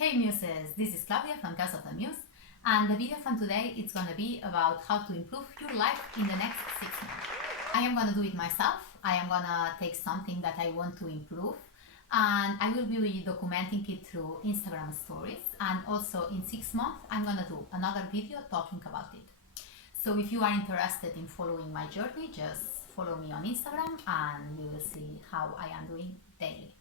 Hey Muses, this is Claudia from Casa of the Muse, and the video from today is going to be about how to improve your life in the next 6 months. I am going to do it myself. I am going to take something that I want to improve, and I will be documenting it through Instagram stories, and also in 6 months I'm going to do another video talking about it. So if you are interested in following my journey, just follow me on Instagram and you will see how I am doing daily.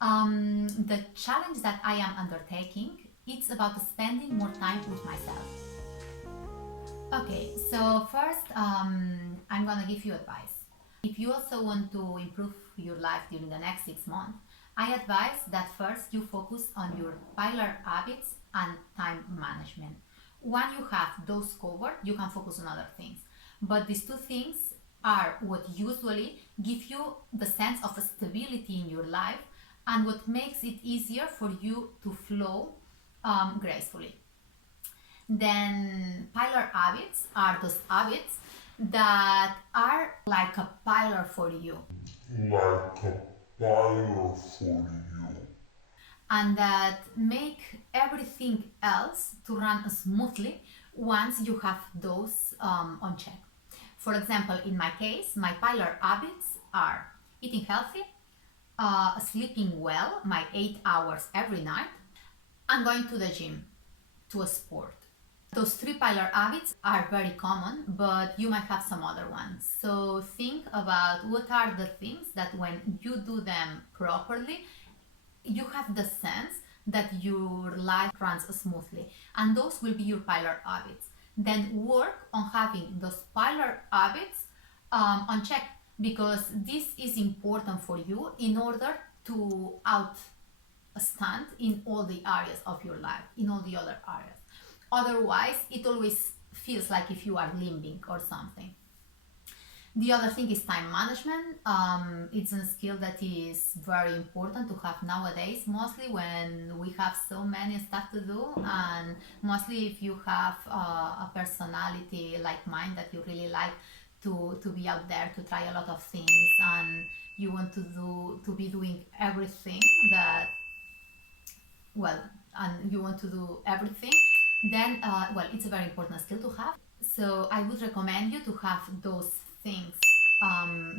The challenge that I am undertaking, it's about spending more time with myself. Okay, so first I'm gonna give you advice. If you also want to improve your life during the next 6 months, I advise that first you focus on your pilar habits and time management. When you have those covered, you can focus on other things. But these two things are what usually give you the sense of stability in your life and what makes it easier for you to flow gracefully. Then pilar habits are those habits that are like a pilar for you. And that make everything else to run smoothly once you have those on check. For example, in my case, my pilar habits are eating healthy, sleeping well, my 8 hours every night, and going to the gym, to a sport. Those 3 pilar habits are very common, but you might have some other ones. So think about what are the things that when you do them properly, you have the sense that your life runs smoothly, and those will be your pilar habits. Then work on having those pilar habits on check, because this is important for you in order to outstand in all the areas of your life, in all the other areas. Otherwise, it always feels like if you are limping or something. The other thing is time management. It's a skill that is very important to have nowadays, mostly when we have so many stuff to do, and mostly if you have a personality like mine that you really like to be out there, to try a lot of things, and you want to be doing everything that, well, and you want to do everything, then well, it's a very important skill to have. So I would recommend you to have those things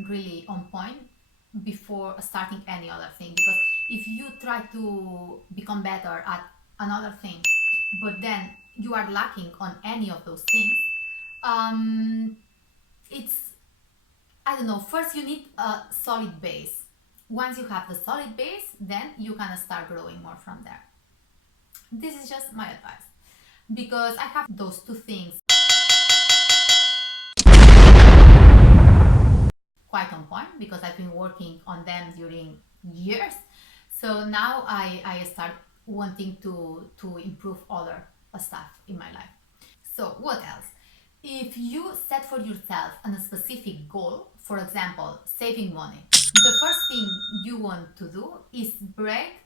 really on point before starting any other thing, because if you try to become better at another thing but then you are lacking on any of those things, it's, I don't know, first you need a solid base. Once you have the solid base, then you can start growing more from there. This is just my advice, because I have those 2 things quite on point, because I've been working on them during years. So now I start wanting to improve other stuff in my life. So what else? If you set for yourself a specific goal, for example, saving money, the first thing you want to do is break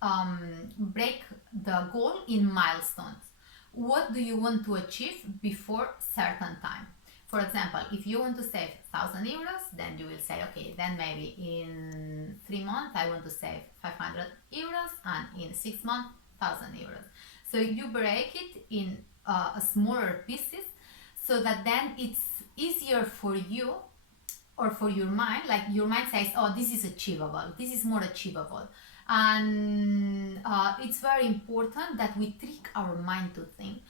the goal in milestones. What do you want to achieve before certain time? For example, if you want to save 1,000 euros, then you will say, okay, then maybe in 3 months I want to save 500 euros, and in 6 months 1,000 euros. So you break it in smaller pieces, so that then it's easier for you or for your mind, like your mind says, oh, this is achievable, this is more achievable. And it's very important that we trick our mind to think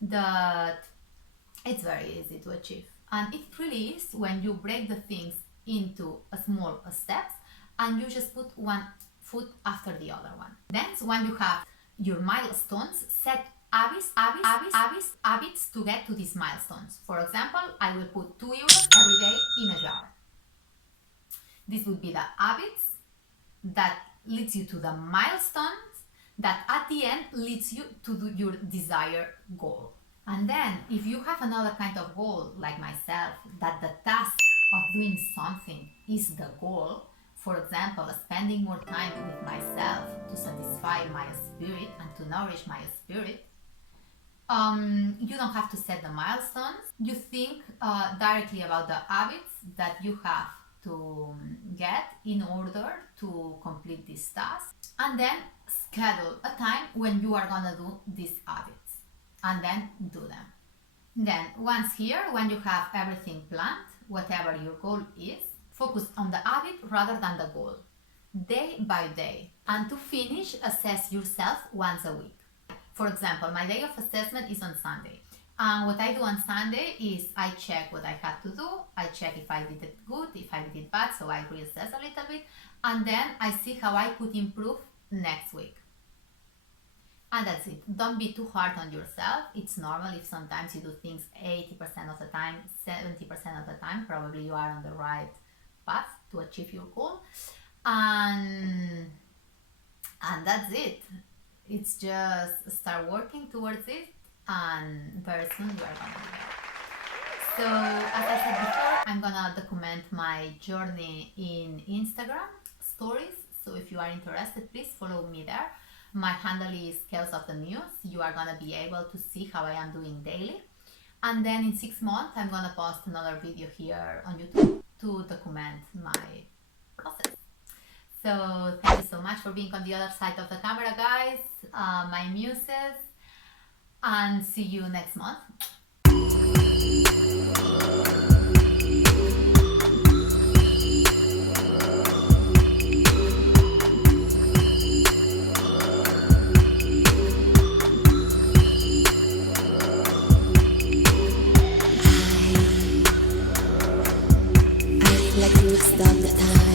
that it's very easy to achieve. And it really is when you break the things into small steps and you just put one foot after the other one. Then when you have your milestones, set habits to get to these milestones. For example, I will put 2 euros every day in a jar. This would be the habits that leads you to the milestones that at the end leads you to your desired goal. And then if you have another kind of goal, like myself, that the task of doing something is the goal, for example, spending more time with myself to satisfy my spirit and to nourish my spirit, you don't have to set the milestones. You think directly about the habits that you have to get in order to complete this task. And then schedule a time when you are gonna do these habits, and then do them. Then once here, when you have everything planned, whatever your goal is, focus on the habit rather than the goal, day by day. And to finish, assess yourself once a week. For example, my day of assessment is on Sunday. And what I do on Sunday is I check what I had to do, I check if I did it good, if I did it bad, so I reassess a little bit, and then I see how I could improve next week. And that's it. Don't be too hard on yourself. It's normal if sometimes you do things 80% of the time, 70% of the time. Probably you are on the right path to achieve your goal. And that's it. It's just start working towards it, and very soon you are gonna be there. So as I said before, I'm gonna document my journey in Instagram stories. So if you are interested, please follow me there. My handle is Scales of the Muse. You are gonna be able to see how I am doing daily. And then in 6 months, I'm gonna post another video here on YouTube to document my process. So thank you so much for being on the other side of the camera, guys, my muses, and see you next month. Like we've stopped the time.